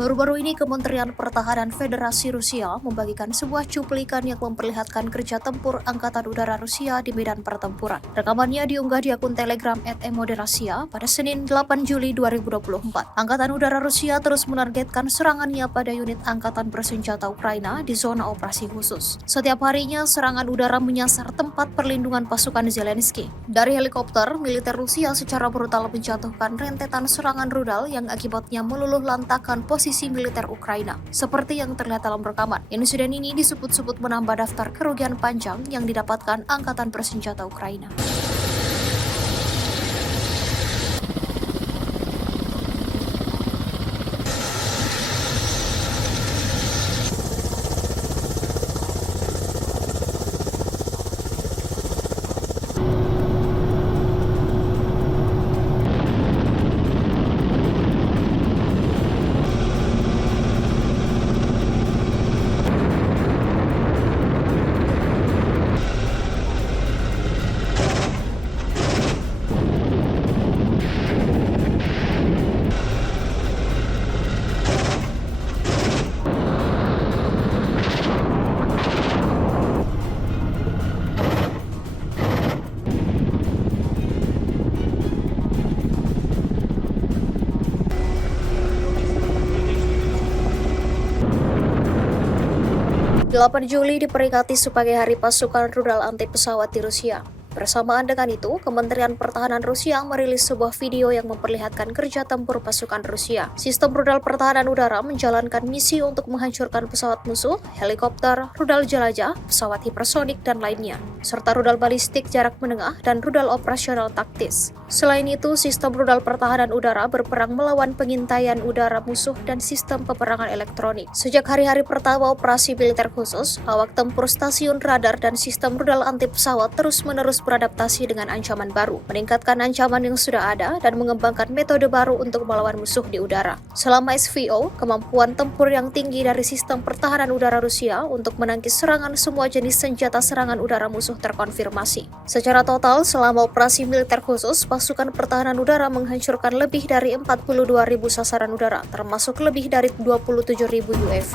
Baru-baru ini Kementerian Pertahanan Federasi Rusia membagikan sebuah cuplikan yang memperlihatkan kerja tempur Angkatan Udara Rusia di medan pertempuran. Rekamannya diunggah di akun Telegram @emoderasia pada Senin 8 Juli 2024. Angkatan Udara Rusia terus menargetkan serangannya pada unit Angkatan Bersenjata Ukraina di zona operasi khusus. Setiap harinya serangan udara menyasar tempat perlindungan pasukan Zelensky. Dari helikopter, militer Rusia secara brutal menjatuhkan rentetan serangan rudal yang akibatnya meluluh lantakan posisi militer Ukraina, seperti yang terlihat dalam rekaman. Insiden ini disebut-sebut menambah daftar kerugian panjang yang didapatkan Angkatan Bersenjata Ukraina. Delapan Juli diperingati sebagai Hari Pasukan Rudal Anti Pesawat di Rusia. Bersamaan dengan itu, Kementerian Pertahanan Rusia merilis sebuah video yang memperlihatkan kerja tempur pasukan Rusia. Sistem rudal pertahanan udara menjalankan misi untuk menghancurkan pesawat musuh, helikopter, rudal jelajah, pesawat hipersonik, dan lainnya, serta rudal balistik jarak menengah dan rudal operasional taktis. Selain itu, sistem rudal pertahanan udara berperang melawan pengintaian udara musuh dan sistem peperangan elektronik. Sejak hari-hari pertama operasi militer khusus, awak tempur stasiun radar dan sistem rudal anti pesawat terus-menerus beradaptasi dengan ancaman baru, meningkatkan ancaman yang sudah ada dan mengembangkan metode baru untuk melawan musuh di udara. Selama SVO, kemampuan tempur yang tinggi dari sistem pertahanan udara Rusia untuk menangkis serangan semua jenis senjata serangan udara musuh terkonfirmasi. Secara total, selama operasi militer khusus, pasukan pertahanan udara menghancurkan lebih dari 42.000 sasaran udara, termasuk lebih dari 27.000 UAV.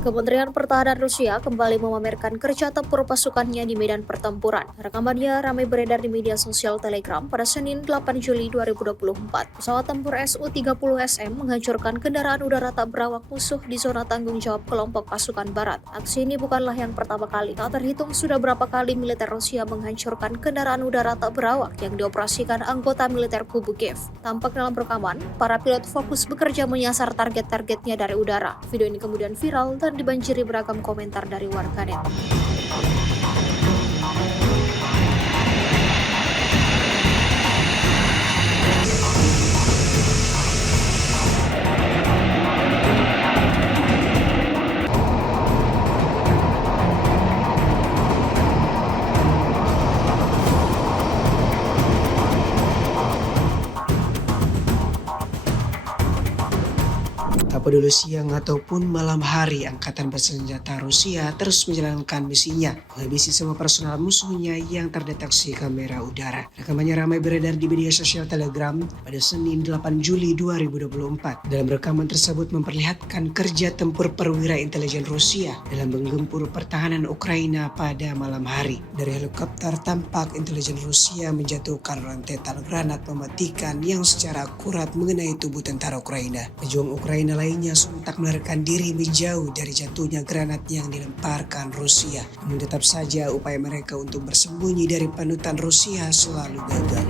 Kementerian Pertahanan Rusia kembali memamerkan kerja tempur pasukannya di medan pertempuran. Rekamannya ramai beredar di media sosial Telegram pada Senin 8 Juli 2024. Pesawat tempur Su-30SM menghancurkan kendaraan udara tak berawak musuh di zona tanggung jawab kelompok pasukan barat. Aksi ini bukanlah yang pertama kali. Tak terhitung sudah berapa kali militer Rusia menghancurkan kendaraan udara tak berawak yang dioperasikan anggota militer kubu Kiev. Tampak dalam rekaman, para pilot fokus bekerja menyasar target-targetnya dari udara. Video ini kemudian viral dan dibanjiri beragam komentar dari warganet. Tak peduli siang ataupun malam hari, Angkatan Bersenjata Rusia terus menjalankan misinya, menghabisi semua personal musuhnya yang terdeteksi kamera udara. Rekamannya ramai beredar di media sosial Telegram pada Senin 8 Juli 2024. Dalam rekaman tersebut memperlihatkan kerja tempur perwira intelijen Rusia dalam menggempur pertahanan Ukraina pada malam hari. Dari helikopter tampak intelijen Rusia menjatuhkan rentetan granat mematikan yang secara akurat mengenai tubuh tentara Ukraina. Pejuang Ukraina lainnya sontak melarikan diri menjauh dari jatuhnya granat yang dilemparkan Rusia. Namun tetap saja upaya mereka untuk bersembunyi dari panutan Rusia selalu gagal.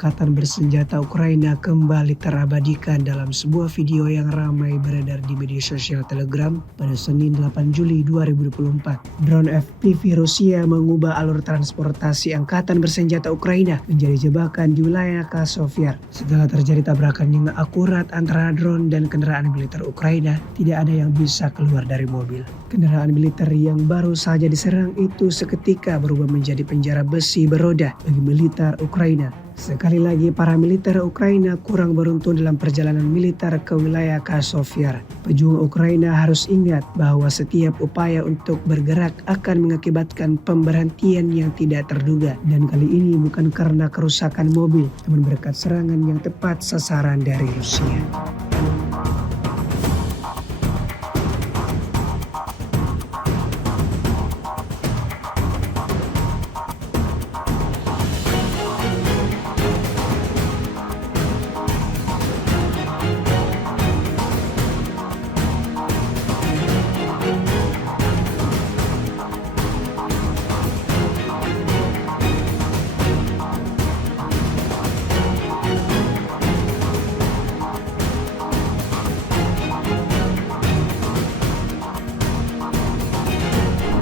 Angkatan Bersenjata Ukraina kembali terabadikan dalam sebuah video yang ramai beredar di media sosial Telegram pada Senin 8 Juli 2024. Drone FPV Rusia mengubah alur transportasi Angkatan Bersenjata Ukraina menjadi jebakan di wilayah Kasovyar. Setelah terjadi tabrakan yang akurat antara drone dan kendaraan militer Ukraina, tidak ada yang bisa keluar dari mobil. Kendaraan militer yang baru saja diserang itu seketika berubah menjadi penjara besi beroda bagi militer Ukraina. Sekali lagi para militer Ukraina kurang beruntung dalam perjalanan militer ke wilayah Kasovyar. Pejuang Ukraina harus ingat bahwa setiap upaya untuk bergerak akan mengakibatkan pemberhentian yang tidak terduga. Dan kali ini bukan karena kerusakan mobil, namun berkat serangan yang tepat sasaran dari Rusia.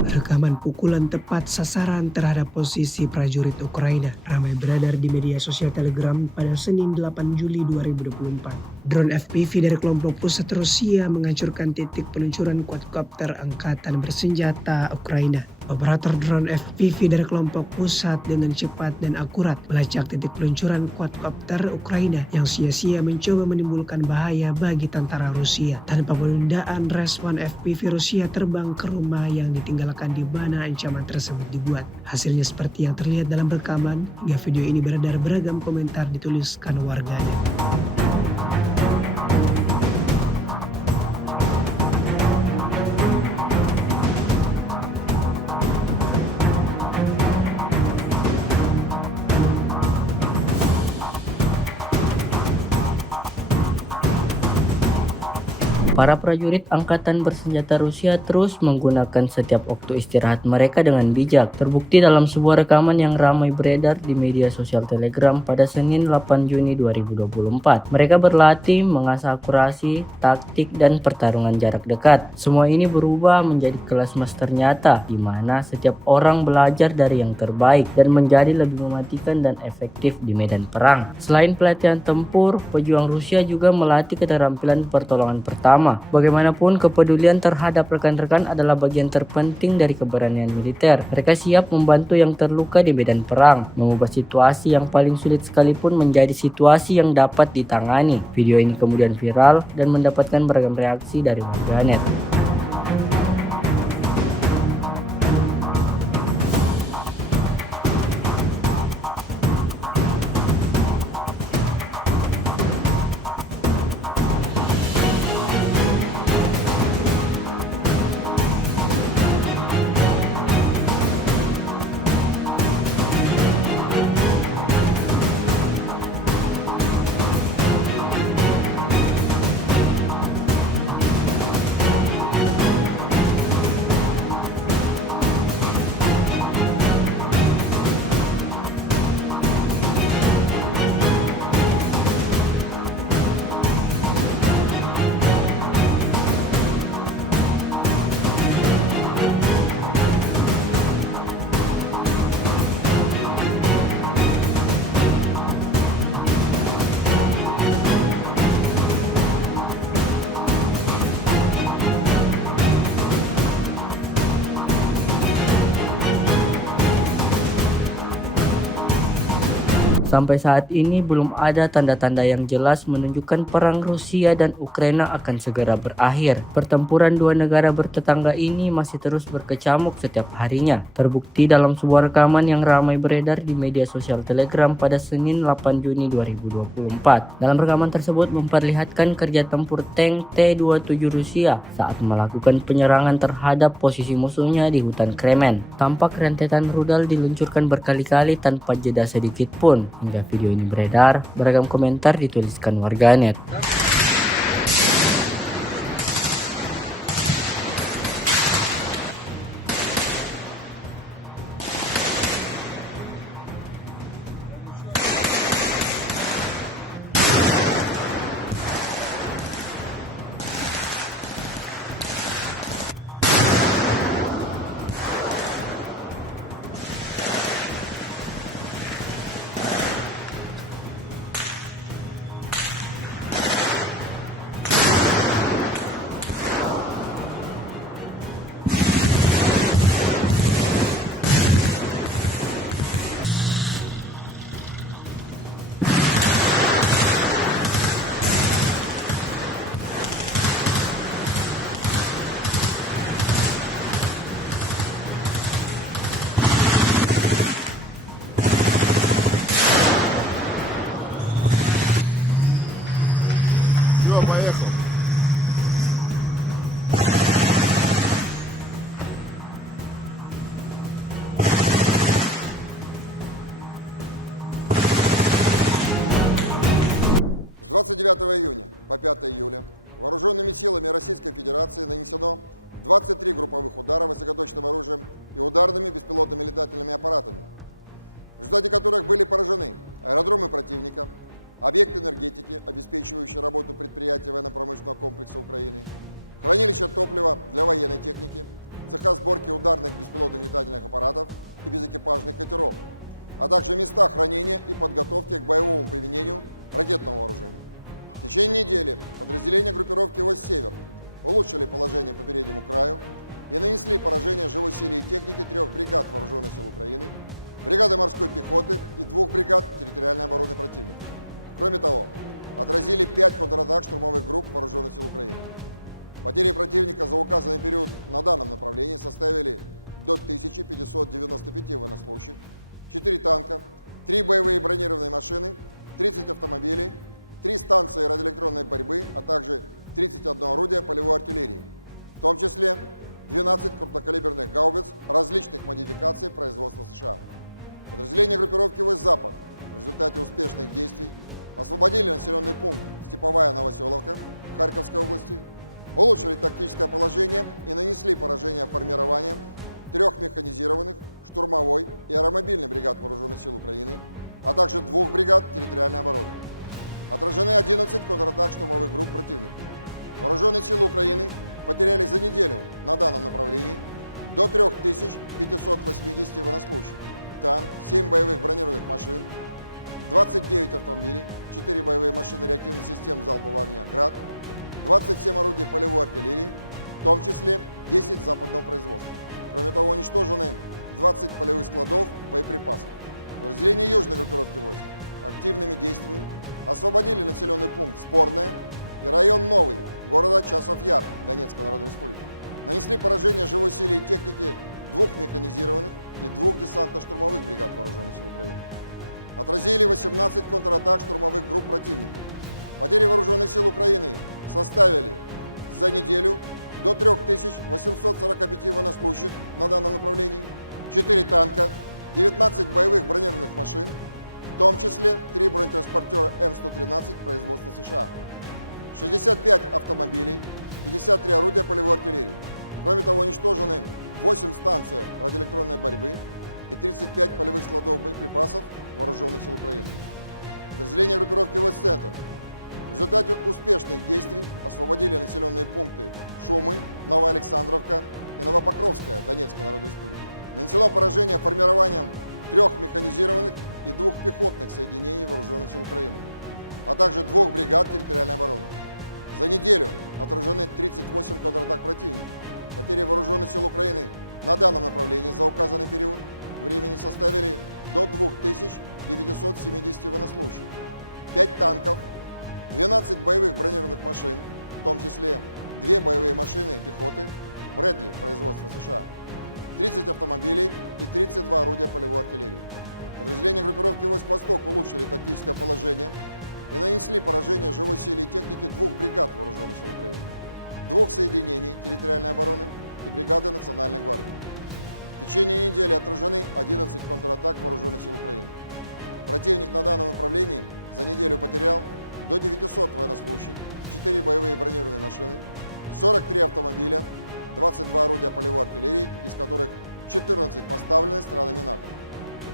Rekaman pukulan tepat sasaran terhadap posisi prajurit Ukraina ramai beredar di media sosial Telegram pada Senin 8 Juli 2024. Drone FPV dari kelompok pusat Rusia menghancurkan titik peluncuran quadcopter Angkatan Bersenjata Ukraina. Operator drone FPV dari kelompok pusat dengan cepat dan akurat melacak titik peluncuran quadcopter Ukraina yang sia-sia mencoba menimbulkan bahaya bagi tentara Rusia. Tanpa penundaan, respon FPV Rusia terbang ke rumah yang ditinggalkan di mana ancaman tersebut dibuat. Hasilnya seperti yang terlihat dalam rekaman, hingga video ini beredar beragam komentar dituliskan warganet. Para prajurit Angkatan Bersenjata Rusia terus menggunakan setiap waktu istirahat mereka dengan bijak. Terbukti dalam sebuah rekaman yang ramai beredar di media sosial Telegram pada Senin 8 Juni 2024. Mereka berlatih, mengasah akurasi, taktik, dan pertarungan jarak dekat. Semua ini berubah menjadi kelas master nyata, di mana setiap orang belajar dari yang terbaik dan menjadi lebih mematikan dan efektif di medan perang. Selain pelatihan tempur, pejuang Rusia juga melatih keterampilan pertolongan pertama. Bagaimanapun, kepedulian terhadap rekan-rekan adalah bagian terpenting dari keberanian militer. Mereka siap membantu yang terluka di medan perang, mengubah situasi yang paling sulit sekalipun menjadi situasi yang dapat ditangani. Video ini kemudian viral dan mendapatkan beragam reaksi dari warganet. Sampai saat ini belum ada tanda-tanda yang jelas menunjukkan perang Rusia dan Ukraina akan segera berakhir. Pertempuran dua negara bertetangga ini masih terus berkecamuk setiap harinya. Terbukti dalam sebuah rekaman yang ramai beredar di media sosial Telegram pada Senin 8 Juni 2024. Dalam rekaman tersebut memperlihatkan kerja tempur tank T-27 Rusia saat melakukan penyerangan terhadap posisi musuhnya di hutan Kremen. Tampak rentetan rudal diluncurkan berkali-kali tanpa jeda sedikit pun. Hingga video ini beredar, beragam komentar dituliskan warganet. Все, поехал. С 29 июня по 5 июля вооруженными силами Российской Федерации нанесено 23 групповых удара высокоточным оружием и ударными беспилотными летательными аппаратами, в результате которых были поражены аэродромы противника, объекты энергетики, обеспечивающие работу предприятий военно-промышленного комплекса Украины, хранилища топлива для военной техники, цеха сборки ударных беспилотных летательных аппаратов и безэкипажных катеров, а также места хранения и подготовки к боевому применению ракетного вооружения. В течение недели подразделения группировки «Вось-Север» улучшили положение по переднему краю и нанесли поражение живой силе и технике 3 бригад Вооруженных сил Украины, бригады морской пехоты и 2 бригад территориальной обороны противника. Кроме того, отразили 5 контратак штурмовых групп Вооруженных сил Украины. Потери противника за указанный период на данном направлении составили до 1595 военнослужащих, 4 танка, 3 боевые бронированные машины, 30 автомобилей, 3 станции радиоэлектронной борьбы, а также 31 орудие полевой артиллерии, в том числе 12 крупнокалиберных гаубиц различных модификаций производства США. Подразделения группировки «Вось-Запад» в результате успешных действий освободили населенный пункт Степовая Новоселовка Харьковской области, улучшили тактическое положение и нанесли поражение формированием 3 механизированных, штурмовой и аэромобильной бригад Вооруженных сил Украины, а также 2 бригад территориальной обороны. Отражены 11 контратак штурмовых групп противника. Вооруженные силы Украины потеряли за неделю на данном направлении до 3580 военнослужащих, танк, 7 боевых бронированных машин, 29 автомобилей, 4 боевые машины реактивных систем залпового огня «Град», 27 орудий полевой артиллерии, в том числе 10 западного производства. Кроме того, уничтожены 20 полевых складов боеприпасов. Подразделения южной группировки войск активными действиями освободили населенный пункт Спорное и район Новый города Часов-Яр Донецкой Народной Республики. Нанесли поражение живой силе и технике 2 механизированных и 2 десантно-штурмовых бригад Вооруженных сил Украины. Отразили 18 контратак штурмовых групп противника. Потери Вооруженных сил Украины составили за неделю до 3845 военнослужащих на данном направлении, 4 танка, 19 боевых бронированных машин, в том числе 3 бронетранспортера М113 производства США, 65 автомобилей, 53 орудия полевой артиллерии. Кроме того, уничтожены 8 станций радиоэлектронной борьбы и 35 полевых складов боеприпасов Вооруженных сил Украины. Подразделения группировки «Вось-Центр» в результате успешных действий освободили населенные пункты Шумы, Новоалександровка и Новопокровская Донецкой Народной Республики. Нанесено поражение формированием 3 механизированных и 2 пехотных соединений Вооруженных сил Украины, а также 2 бригад территориальной обороны. За неделю отражены 38 контратак противника. Потери Вооруженных сил Украины на данном направлении за указанный период времени составили до 2970 военнослужащих, 5 танков, 12 боевых бронированных машин, в том числе 2 боевые машины пехоты Брэдли производства США, 30 автомобилей и 32 орудия полевой артиллерии. Подразделения группировки войск «Восток» улучшили тактическое положение и нанесли поражение живой силе и технике 2 бригад Вооруженных сил Украины, 2 соединений территориальной обороны и бригады Национальной гвардии. В течение недели отражены 11 контратак Вооруженных сил Украины. Противник на данном направлении за неделю потерял до 900 военнослужащих, 4 боевые бронированные машины, 43 автомобиля, 22 орудия полевой артиллерии, из которых 14 поставлены странами НАТО.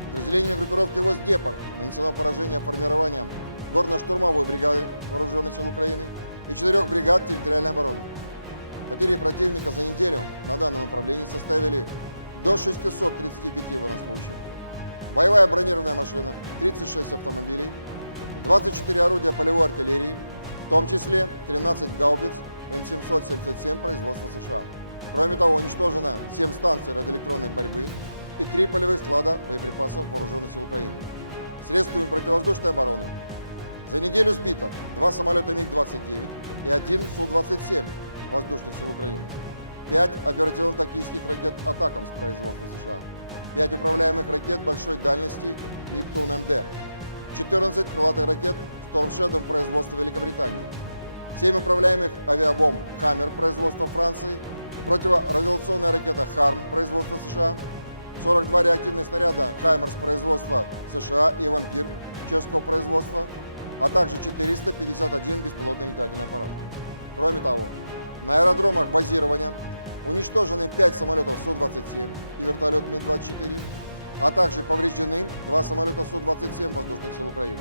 Подразделениями группировки войск «Днепр» нанесено поражение формированием горно-штурмовой бригады Вооруженных сил Украины и 4 бригад территориальной обороны. Потери противника за неделю на данном направлении составили до 635 военнослужащих, боевая бронированная машина, 36 автомобилей, 24 орудия полевой артиллерии, в том числе 13 гаубиц М777 производства США. Кроме того, уничтожено 7 станций радиоэлектронной борьбы и 3 полевых склада боеприпасов Вооруженных сил Украины. Средствами противовоздушной обороны за неделю сбито 2 самолета МиГ-29 и 1 Су-27 воздушных сил Украины, 5 оперативно-тактических ракет «Атакамс» производства США, 5 управляемых ракет большой дальности «Нептун МД», 14 крылатых ракет «Storm Shadow» производства Великобритании, 7 управляемых авиабомб «Хаммер» производства Франции, противорадиационная ракета «Харм» производства США, 42 реактивных снаряда «Хаймерс» производства США и «Вампир» чешского производства, а также 451 беспилотный летательный аппарат. Кроме того, на аэродромах базирования уничтожены 5 самолетов Су-27 и вертолет Ми-24, а также повреждены 2 самолета Су-27 воздушных сил Украины.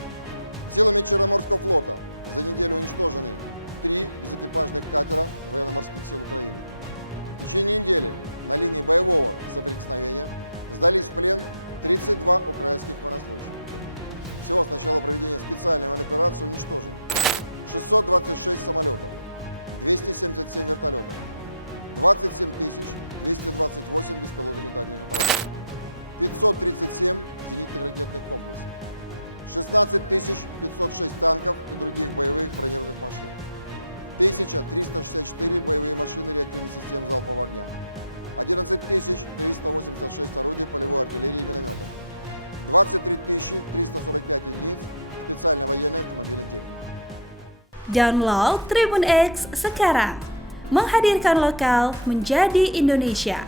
Силами Черноморского флота за неделю уничтожены 3 безэкипажных катера военно-морских сил Украины. В течение недели на линии боевого соприкосновения сдались в плен 32 украинских военнослужащих. Всего с начала проведения специальной военной операции уничтожено 626 самолетов, 277 вертолетов, 27 228 беспилотных летательных аппаратов, 537 зенитных ракетных комплексов, 16 506 танков и других боевых бронированных машин, 1364 боевые машины реактивных систем залпового огня, 11 386 орудий полевой артиллерии и минометов, 23 345 единиц специальной военной автомобильной техники. Download Tribun X sekarang, menghadirkan lokal menjadi Indonesia.